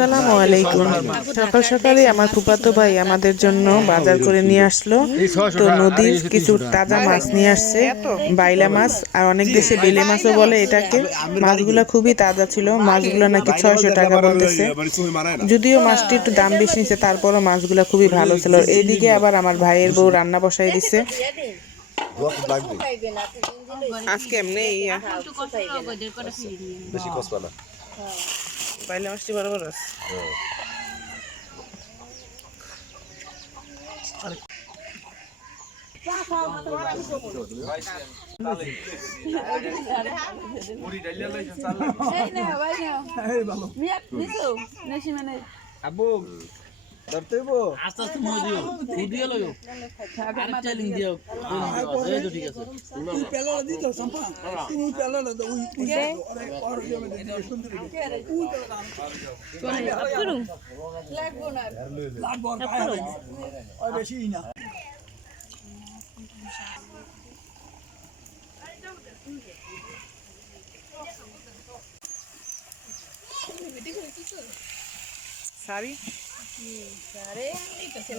আসসালামু আলাইকুম। সকাল সকালে আমার ফুফাতো ভাই আমাদের জন্য বাজার করে নিয়ে আসলো। তো নদীর কিছু তাজা মাছ নিয়ে আসছে বাইলা মাছ আর অনেক দেশে বেলে মাছও বলে এটাকে। মাছগুলো খুবই তাজা ছিল মাছগুলো নাকি ছয়শো টাকা বলতেছে। যদিও মাছটি একটু দাম বেশি নিছে তারপরও মাছগুলো খুবই ভালো ছিল। এইদিকে আবার আমার ভাইয়ের বউ রান্না বসাই দিছে। আজকে এমনি বেশি কষ্ট না। বাইলা মাছটি বরাবর আছে। আবু। ধরতে হইব? আস্তে আস্তে মই দিও। ফুদিয়ে লইও। আরেকটা লিং দিও। এই তো ঠিক আছে। পেলাটা দিত সম্পা তুমি পেলাটা দাও ওই ওই আরে আর জমে দিতে সুন্দর লাগবো আর খায় হবে আর বেশি না। শাড়ি? আরে এই তো সে